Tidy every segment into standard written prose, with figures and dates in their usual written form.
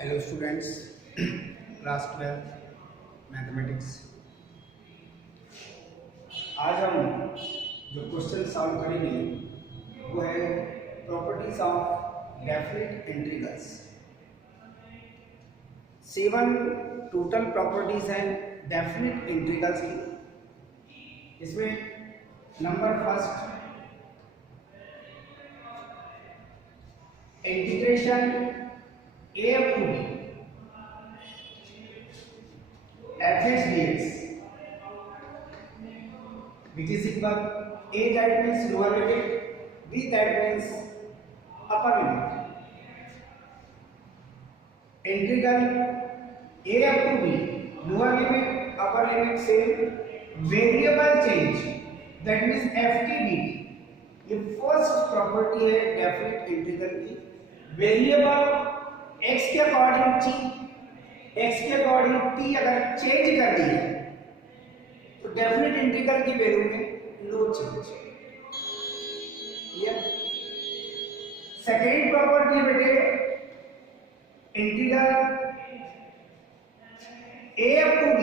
Hello students, class 12 mathematics. आज हम जो क्वेश्चन सॉल्व करेंगे वो है properties of definite integrals. 7 total properties हैं डेफिनिट इंटीग्रल्स की। इसमें number first, integration a up to b fx dx, which is equal a that means lower limit, b that means upper limit. Integral a up to b, lower limit upper limit से variable change that means f की dt, ये first property है definite integral की। Variable x के according t, x के according t अगर change कर दिए तो डेफिनिट इंटीग्रल की वैल्यू में no change. Clear? Second property बेटे, integral a up to b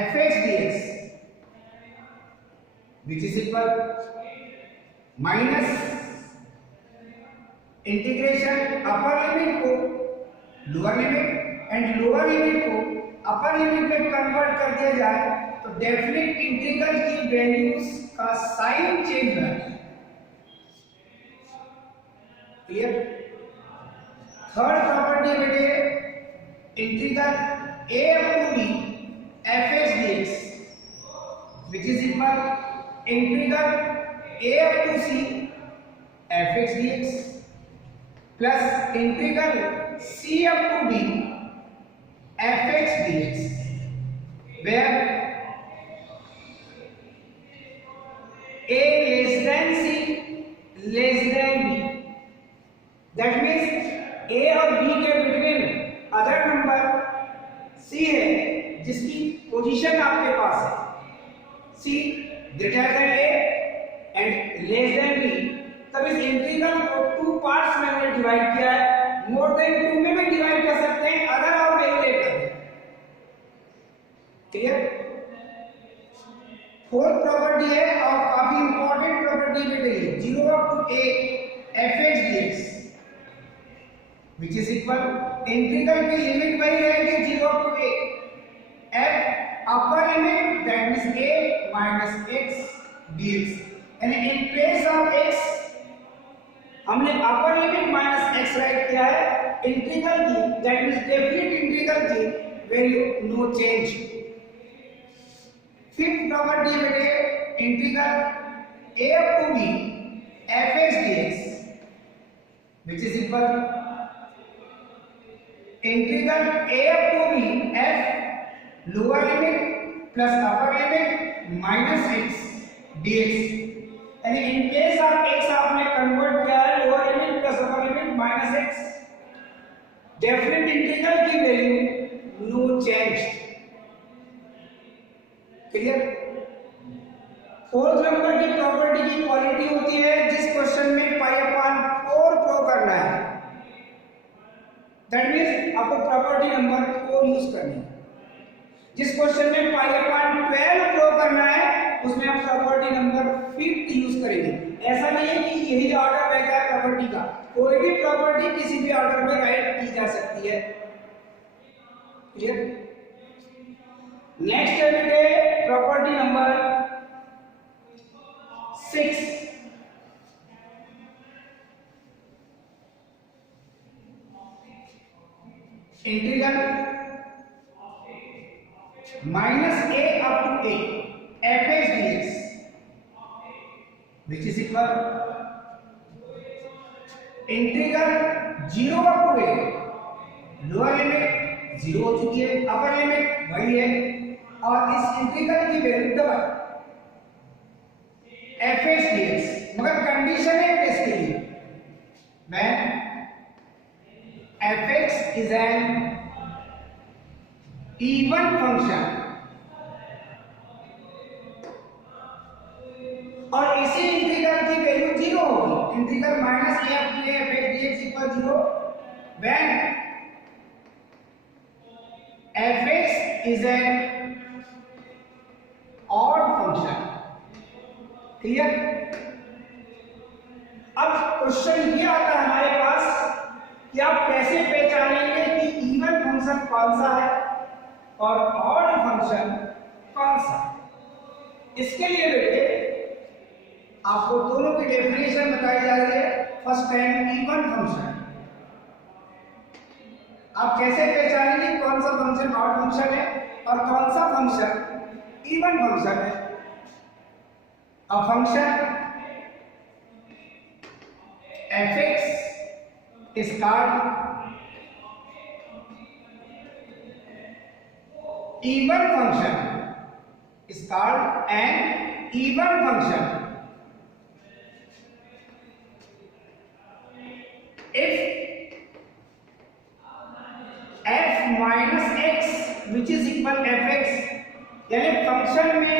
fx dx which is equal minus integration upper limit को lower limit and lower limit को अपर लिमिट में कन्वर्ट कर दिया जाए तो डेफिनिट इंटीग्रल की वैल्यूज का साइन चेंज हो जाता है। क्लियर? थर्ड प्रॉपर्टी बेटे, integral a up to b fx dx which is equal integral a up to c fx dx plus integral c up to b fx dx, where a less than c less than b, that means a और b के between other number c है जिसकी position आपके पास है c greater than a and less than b, तब इस integral को two parts में हमने डिवाइड किया है। मोर देन 2 में भी डिवाइड कर सकते हैं अदर और वेरिएबल। क्लियर? फोर्थ प्रॉपर्टी है और काफी इंपॉर्टेंट प्रॉपर्टी बेटे, 0 up to a fx dx which is equal, integral की लिमिट वही रहेगी 0 up to a, f upper limit that means a minus x dx, यानी इन प्लेस ऑफ x हमने upper limit minus x write किया है। Integral की that means definite integral की value no change. Fifth property बेटे, integral a up to b fx dx which is equal integral a up to b f lower limit plus upper limit minus x dx, यानी in place of x आपने convert किया है lower limit plus upper limit minus x। Definite integral की value no change. Clear? Fourth number की property की quality होती है जिस क्वेश्चन में पाई अपॉन 4 प्रूव करना है, दैट मींस आपको प्रॉपर्टी नंबर 4 यूज करनी है। जिस क्वेश्चन में पाई अपॉन 12 प्रूव करना है उसमें आप प्रॉपर्टी नंबर 5 यूज करेंगे। ऐसा नहीं है कि यही ऑर्डर रहेगा प्रॉपर्टी का, कोई भी प्रॉपर्टी किसी भी ऑर्डर में राइट की जा सकती है। क्लियर? नेक्स्ट है बेटे property number 6, integral minus a up to a fx dx which is equal integral 0 up to a, lower limit 0 हो चुकी है, अपर लिमिट वही है और इस इंटीग्रल की वैल्यू डबल fx dx, मगर कंडीशन है इसके लिए, when fx is an even function और इसी इंटीग्रल की वैल्यू 0 होगी। Integral minus a up to a fx dx equal 0 when fx is an odd function. Clear? अब क्वेश्चन ये आता है हमारे पास कि आप कैसे पहचानेंगे कि इवन फंक्शन कौन सा है और ऑड फंक्शन कौन सा है। इसके लिए बेटे आपको दोनों की डेफिनेशन बताई जा रही है। फर्स्ट टाइम इवन फंक्शन, आप कैसे पहचानेंगे कौन सा फंक्शन ऑड फंक्शन है और कौन सा फंक्शन इवन फंक्शन है। A function fx is called even function, is called an even function if f minus x which is equal fx, यानी फंक्शन में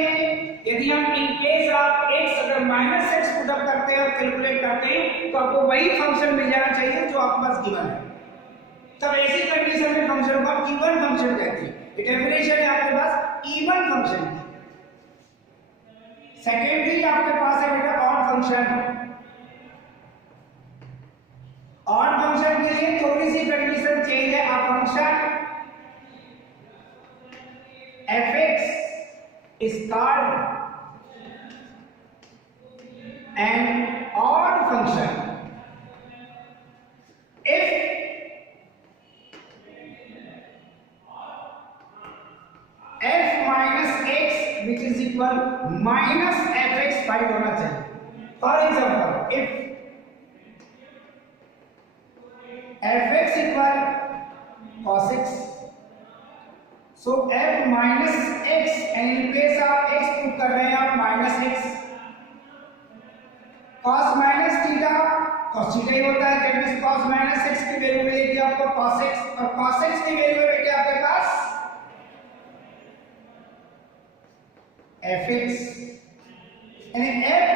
यदि हम इन केस ऑफ x अगर माइनस एक्स पुट अप करते हैं और calculate करते हैं तो आपको वही फंक्शन मिल जाना चाहिए जो आपके पास गिवन है। तब ऐसी कंडीशन में फंक्शन को हम इवन फंक्शन कहते हैं। ये डेफिनेशन है आपके पास इवन फंक्शन की। सेकेंडली आपके पास है बेटा ऑड फंक्शन। ऑड फंक्शन के लिए थोड़ी सी कंडीशन चेंज है। आप function fx is called an odd function if f minus x which is equal minus fx find होना चाहिए। For example if fx equal cos x, so f minus x and in place of x put कर रहे हैं आप minus x, cos minus theta cos theta ही होता है। That means cos minus x की वैल्यू मिलेगी आपको cos x और cos x की वैल्यू बेटे आपके पास fx, यानी f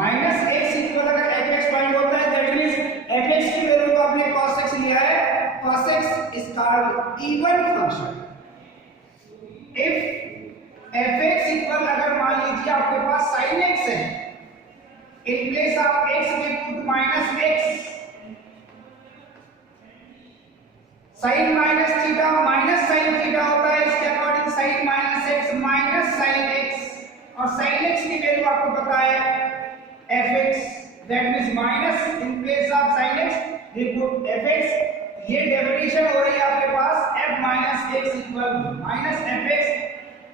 माइनस x इक्वल अगर fx फाइंड होता है दैट मींस fx की वैल्यू को आपने cos x लिया है। cos x is called even function if fx equal अगर मान लीजिए आपके पास sin x है, इन प्लेस ऑफ x में put minus x, sin minus theta minus sin theta होता है। इसके according sin minus x minus sin x और sin x की वैल्यू आपको पता है fx, that means minus in place of sin x we put fx। ये definition हो रही है आपके पास f minus x equal minus fx,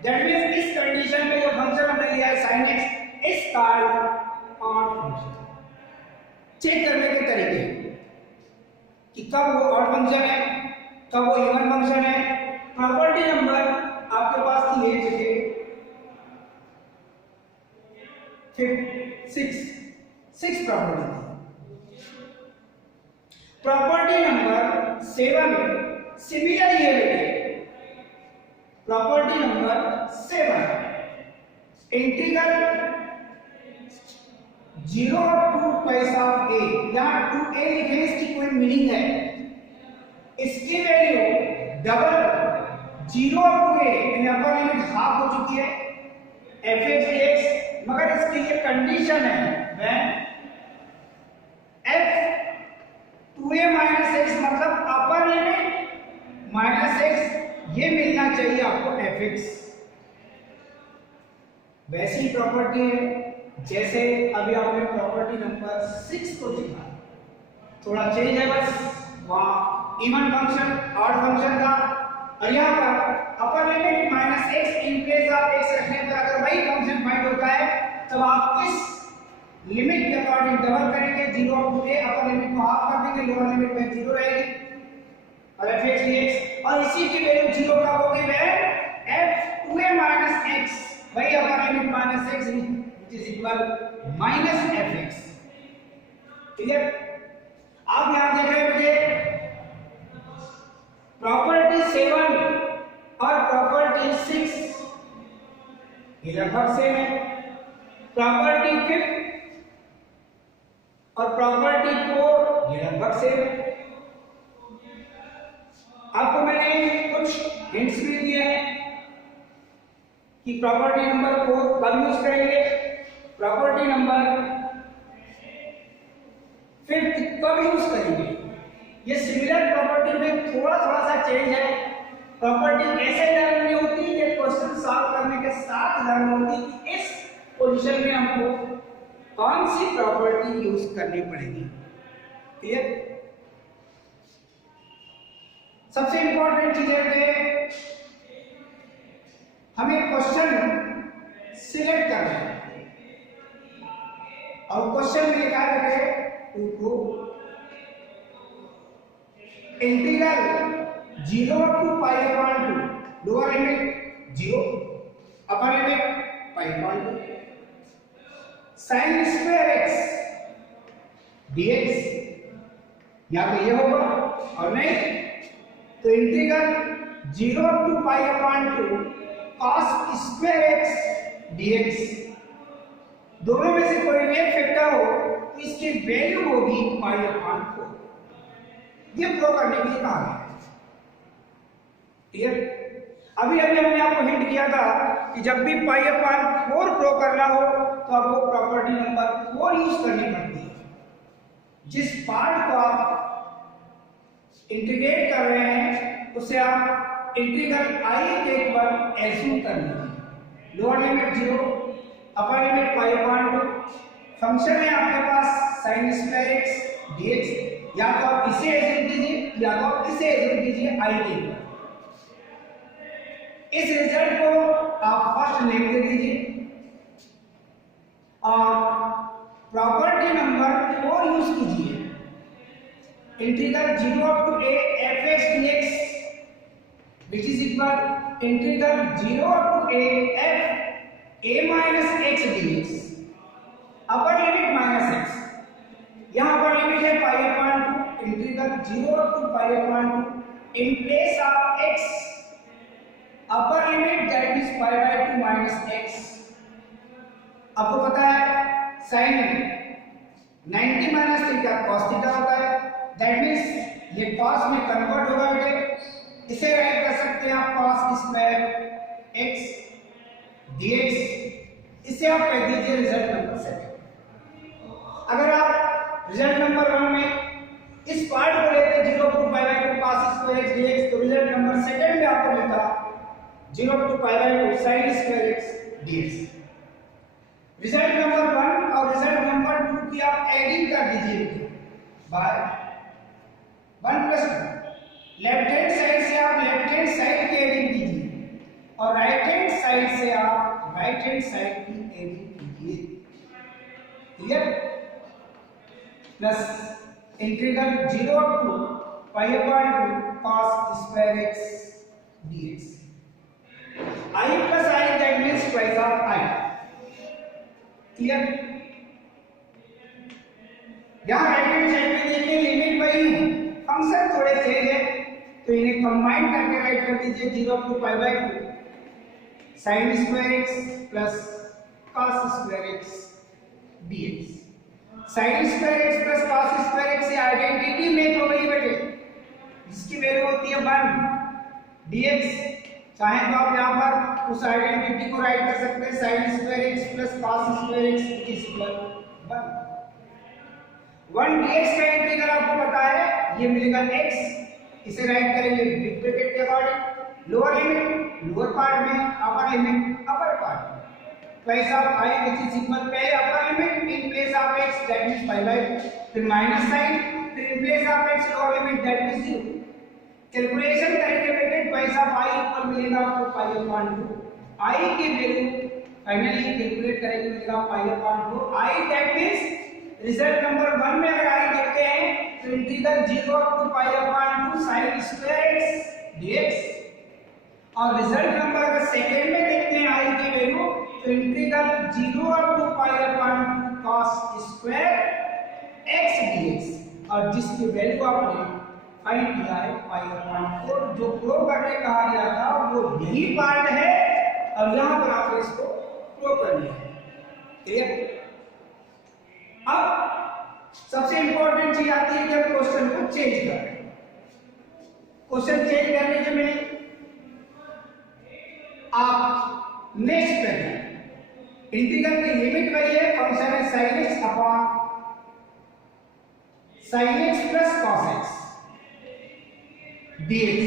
that means इस कंडीशन में जो फंक्शन हमने लिया है sin x is called odd function. Check करने के तरीके कि कब वो ऑड फंक्शन है कब वो इवन फंक्शन है। प्रॉपर्टी नंबर आपके पास थी ये जगह 6 प्रॉपर्टी थी। प्रॉपर्टी नंबर 7 सिमिलर ये बेटे प्रॉपर्टी नंबर 7 इंटीग्रल 0 टू पाइस ऑफ a, यहां 2a लिखे इसकी कोई मीनिंग है। इसकी वैल्यू डबल 0 टू a यानी अपर लिमिट हाफ हो चुकी है fx dx, मगर इसके लिए कंडीशन है when f 2a minus x मतलब अपर लिमिट माइनस x, ये मिलना चाहिए आपको fx। वैसी प्रॉपर्टी है जैसे अभी आपने प्रॉपर्टी नंबर 6 को देखा, थोड़ा चेंज है बस, वहां इवन फंक्शन ऑड फंक्शन था और यहाँ पर अपर limit minus x in place of x रखने पर अगर वही फंक्शन फाइंड होता है तब आप इस लिमिट के अकॉर्डिंग डबल करेंगे 0 टू a, अपर लिमिट को हाफ कर देंगे, लोअर लिमिट में 0 रहेगी और fx dx, और इसी की वैल्यू 0 कब होगी when f 2a minus x, वही अपर limit minus x which is equal minus fx। Clear? आप यहां देख रहे हैं मुझे प्रॉपर्टी 7 और प्रॉपर्टी 6 ये लगभग सेम है। प्रॉपर्टी 5 और प्रॉपर्टी 4 ये लगभग सेम है। आपको मैंने कुछ कि प्रॉपर्टी नंबर 4 कब यूज करेंगे, प्रॉपर्टी नंबर 5 कब यूज करेंगे। ये सिमिलर प्रॉपर्टी में थोड़ा थोड़ा सा चेंज है। प्रॉपर्टी ऐसे लर्न नहीं होती कि क्वेश्चन सॉल्व करने के साथ लर्न होती कि इस पोजीशन में हमको कौन सी प्रॉपर्टी यूज करनी पड़ेगी। क्लियर। सबसे इंपॉर्टेंट चीज है कि हमें क्वेश्चन सिलेक्ट करना है और क्वेश्चन में क्या करें to integral 0 to pi upon 2 lower limit 0 upper limit pi upon 2 sin square x dx या तो ये होगा और नहीं तो integral 0 to pi upon 2 cos square x dx। दोनों में से कोई एक फैक्टर हो तो इसकी वैल्यू होगी pi upon 4। ये प्रूव करने के लिए कहा है। क्लियर। अभी हमने आपको हिंट किया था कि जब भी पाई अपॉन 4 प्रूव करना हो तो आपको प्रॉपर्टी नंबर 4 यूज करनी पड़ती है। जिस पार्ट को आप इंटीग्रेट कर रहे हैं उसे आप इंटीग्रल आई के ऊपर एज्यूम कर लीजिए। लोअर लिमिट 0 अपर लिमिट पाई अपॉन 2 फंक्शन है आपके पास sin स्क्वायर x dx। या तो आप इसे एज्यूम कीजिए या तो आप इसे एज्यूम कीजिए आई के ऊपर। इस रिजल्ट को आप फर्स्ट नेम दे दीजिए और प्रॉपर्टी नंबर 4 यूज कीजिए। Integral 0 to a fx dx which is equal integral 0 to a f a minus x dx upper limit minus x। यहाँ पर लिमिट है पाई upon 2 integral 0 to pi upon 2 in place of x upper limit that is pi by 2 minus x। आपको पता है sin 90 minus theta cos theta होता है। That means ये cos में कन्वर्ट होगा बेटे। इसे राइट कर सकते हैं आप cos स्क्वायर x dx। इसे आप कह दीजिए रिजल्ट नंबर 7। अगर आप रिजल्ट नंबर 1 में इस पार्ट को लेते 0 to pi by 2 cos square x dx तो रिजल्ट नंबर 2 में आपको मिलता 0 to pi by 2 sin square x dx। Result number 1 और रिजल्ट नंबर 2 की आप एडिंग कर दीजिए by 1 plus 2। Left hand side से आप लेफ्ट हैंड साइड की एडिंग कीजिए और राइट हैंड साइड से आप राइट हैंड साइड की एडिंग कीजिए। Clear. Plus integral 0 to pi upon 2 cos square x dx। I plus I that means twice of I। Clear. यहाँ राइट हैंड साइड में देखिए लिमिट वही है, फंक्शन थोड़े चेंज है तो इन्हें कंबाइन करके राइट कर दीजिए 0 to pi by 2 sin square x plus cos square x dx। sin square x plus cos square x से आइडेंटिटी मेक हो गई बेटे जिसकी वैल्यू होती है 1 dx। चाहे तो आप यहाँ पर उस आइडेंटिटी को राइट कर सकते हैं sin square x plus cos square x is equal 1 dx का इंटीग्रल आपको पता है ये मिलेगा x। इसे राइट करेंगे बिग ब्रैकेट के according lower limit lower part में अपर लिमिट अपर पार्ट में twice of i which is equal पहले upper limit in place of x that means pi by 2 फिर माइनस साइन फिर इन place of x lower limit that means 0। Calculation करेंगे बेटे twice of i equal मिलेगा आपको पाई upon 2 i की value finally calculate करेंगे मिलेगा पाई upon 2 i that means result number 1 में अगर i देखते हैं तो integral 0 to pi upon 2 sin square x dx और रिजल्ट नंबर अगर सेकंड में देखते हैं i की वैल्यू तो integral 0 to pi upon 2 cos square x dx और जिसकी वैल्यू आपने फाइंड किया है पाई अपॉन 4 जो प्रूव करने कहा गया था वो यही पार्ट है और यहां पर आपने इसको प्रूव कर लिया है। क्लियर। अब सबसे इंपॉर्टेंट चीज आती है कि हम क्वेश्चन को चेंज कर रहे हैं। क्वेश्चन चेंज करने के में आप नेक्स्ट मेथड, इंटीग्रल की लिमिट वही है, फंक्शन है sin x upon sin x plus cos x dx,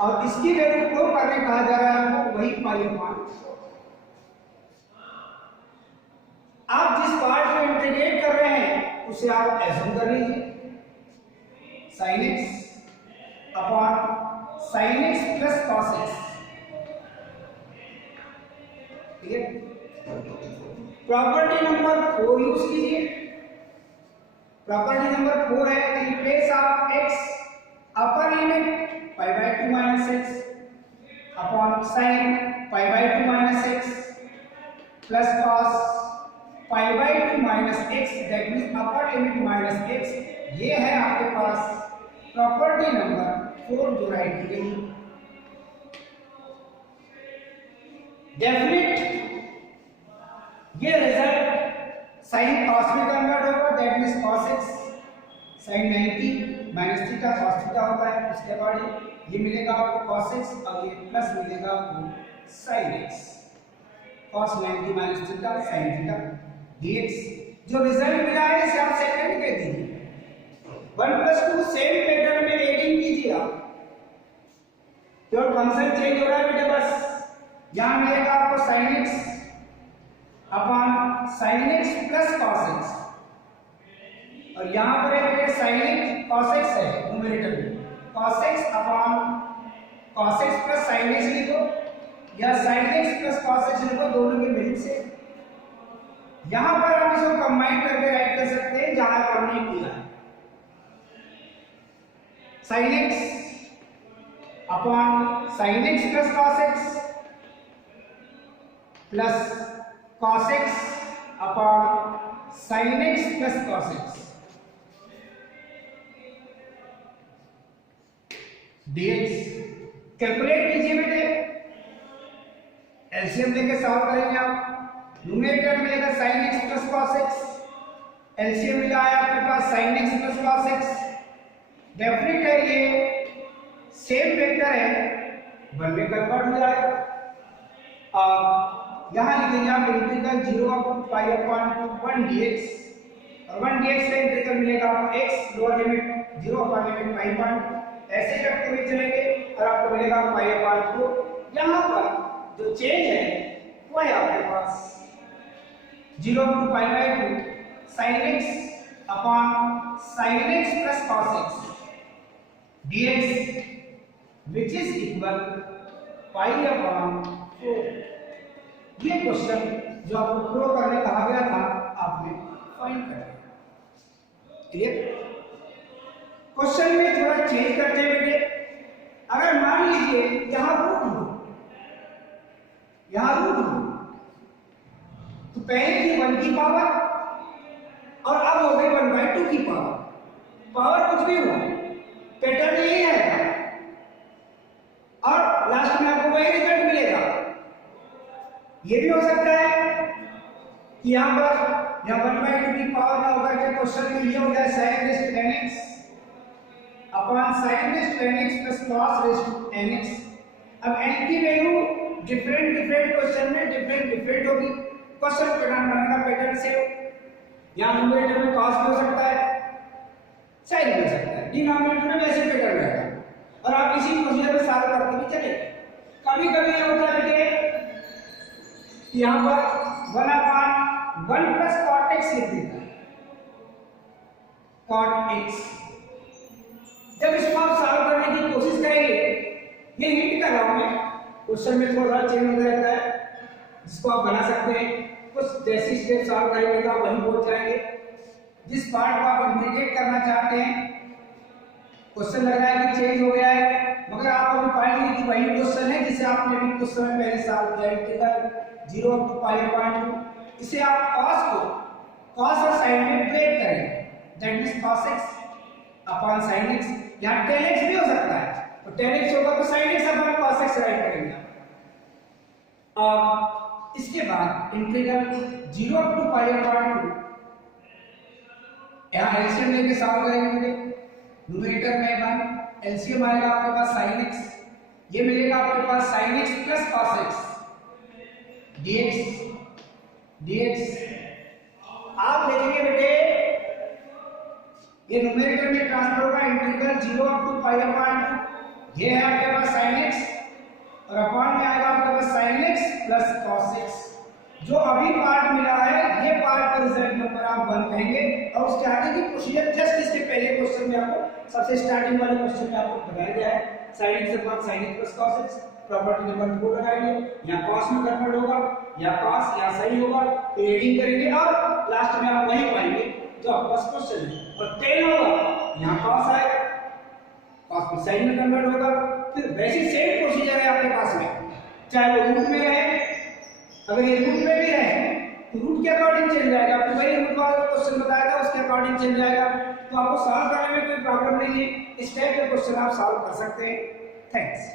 और इसकी वैल्यू को करने कहा जा रहा है आपको वही पाई अपॉन। आप जिस पार्ट को इंटीग्रेट कर रहे हैं उसे आप एज्यूम कर लीजिए, sin x upon sin x plus cos x, ठीक है। प्रॉपर्टी नंबर 4 यूज कीजिए। प्रॉपर्टी नंबर 4 है in place of x upper limit pi by 2 minus x upon sin pi by 2 minus x plus cos pi by 2 minus x, that means upper limit minus x। ये है आपके पास property number 4 जो right की गई। Definite ये result sin cos में convert होगा, that means cos x sin 90 minus theta cos theta होता है, उसके अकॉर्डिंग ये मिलेगा आपको cos x और ये प्लस मिलेगा आपको sin x, cos 90 minus theta sin theta dx। जो रिजल्ट मिला है इसे आप सेकंड कह दीजिए। 1 प्लस 2 सेम पैटर्न में एडिंग कीजिए आप, केवल फंक्शन चेंज हो रहा है बेटे बस। यहां मिलेगा आपको sin x upon sin x plus cos x, और यहां पर है sin x cos x है न्यूमरेटर में, cos x upon cos x plus sin x लिखो या sin x plus cos x लिखो, दोनों की वैल्यू से। यहां पर आप इसको कंबाइन करके राइट कर सकते हैं जहां पर हमने किया है, sin x upon sin x plus cos x plus cos x upon sin x plus cos x dx। Calculate कीजिए बेटे, एलसीएम लेके सॉल्व करेंगे आप। न्यूमरेटर मिलेगा sin x plus cos x, LCM मिला है आपके पास sin x plus cos x। Definite है ये सेम वेक्टर है, वन में कन्वर्ट हो जाएगा। यहां लिखेंगे आप integral 0 up to pi upon 1 dx, और 1 dx का इंटीग्रल मिलेगा आपको x lower limit 0 upper limit pi upon, ऐसे करते हुए चलेंगे और आपको मिलेगा पाई अपॉन 4। यहां पर जो चेंज है वो है आपके पास 0 up to pi by 2 sin x upon sin x plus cos x dx which is equal pi upon 4। ये क्वेश्चन जो आपको प्रूव करने कहा गया था आपने फाइंड कर लिया। क्लियर? क्वेश्चन में थोड़ा चेंज करते हैं बेटे। अगर मान लीजिए यहां रूट हो, तो पहले थी 1 की पावर और अब हो गई 1/2 की पावर कुछ भी हो, पैटर्न यही है और लास्ट में आपको वही रिजल्ट मिलेगा। ये भी हो सकता है कि यहां पर या 1/2 की पावर ना होकर के क्वेश्चन में ये हो जाए sin raise to nx upon sin raise to nx plus cos raise to nx। अब n की वैल्यू डिफरेंट क्वेश्चन में डिफरेंट होगी, क्वेश्चन पैटर्न बनने का पैटर्न से। यहां न्यूमरेटर में cos भी हो सकता है, sin भी हो सकता है, डिनोमिनेटर में वैसे पैटर्न रहेगा और आप इसी प्रोसीजर में सॉल्व करते भी चलेंगे। कभी-कभी ये होता है बेटे यहां पर 1/1 प्लस cot x लिख देता है, cot x। जब इसको आप सॉल्व करने की कोशिश करेंगे, ये हिंट कर रहा हूं मैं, क्वेश्चन में थोड़ा सा चेंज होता रहता है जिसको आप बना सकते हैं। कुछ जैसी स्टेप सॉल्व करेंगे तो आप वहीं पहुंच जाएंगे। जिस पार्ट को आप इंटीग्रेट करना चाहते हैं, क्वेश्चन लग रहा है कि चेंज हो गया है, मगर आप अभी पाएंगे कि वही क्वेश्चन है जिसे आपने भी कुछ समय पहले सॉल्व किया, integral 0 up to pi upon 2। इसे आप cos और sin में ब्रेक करेंगे, that means cos x upon sin x। यहां tan x भी हो सकता है, तो tan x होगा तो sin x upon cos x write करेंगे। और इसके बाद integral 0 up to pi upon 2, यहां एलसीएम लेके सॉल्व करेंगे। न्यूमरेटर में 1, एलसीएम आएगा आपके पास sin x, ये मिलेगा आपके पास sin x plus cos x dx आप देखेंगे बेटे ये न्यूमेरिकल में ट्रांसफर होगा integral 0 up to pi upon 2, ये है आपके पास sin x और अपॉन में आएगा आपके पास sin x plus cos x। जो अभी पार्ट मिला है ये पार्ट का रिजल्ट नंबर आप 1 कहेंगे और उसके आगे की प्रोसीजर जस्ट इसके पहले क्वेश्चन में आपको सबसे स्टार्टिंग वाले क्वेश्चन में आपको बताया गया है sin x upon sin x plus cos x। Property number 2 लगाएंगे, या cos में कन्वर्ट होगा या cos या sin होगा, फिर एडिंग करेंगे और लास्ट में आप वही पाएंगे जो आपका क्वेश्चन है। और 10 होगा यहाँ cos आएगा, cos में sin में कन्वर्ट होगा, फिर वैसी सेम प्रोसीजर है आपके पास में, चाहे वो रूट में रहे, अगर ये रूट में भी रहे तो रूट के अकॉर्डिंग चल जाएगा, तो वही रूट वाला क्वेश्चन बताया था उसके अकॉर्डिंग चल जाएगा। तो आपको सॉल्व करने में कोई प्रॉब्लम नहीं है, इस टाइप के क्वेश्चन आप सॉल्व कर सकते हैं। थैंक्स।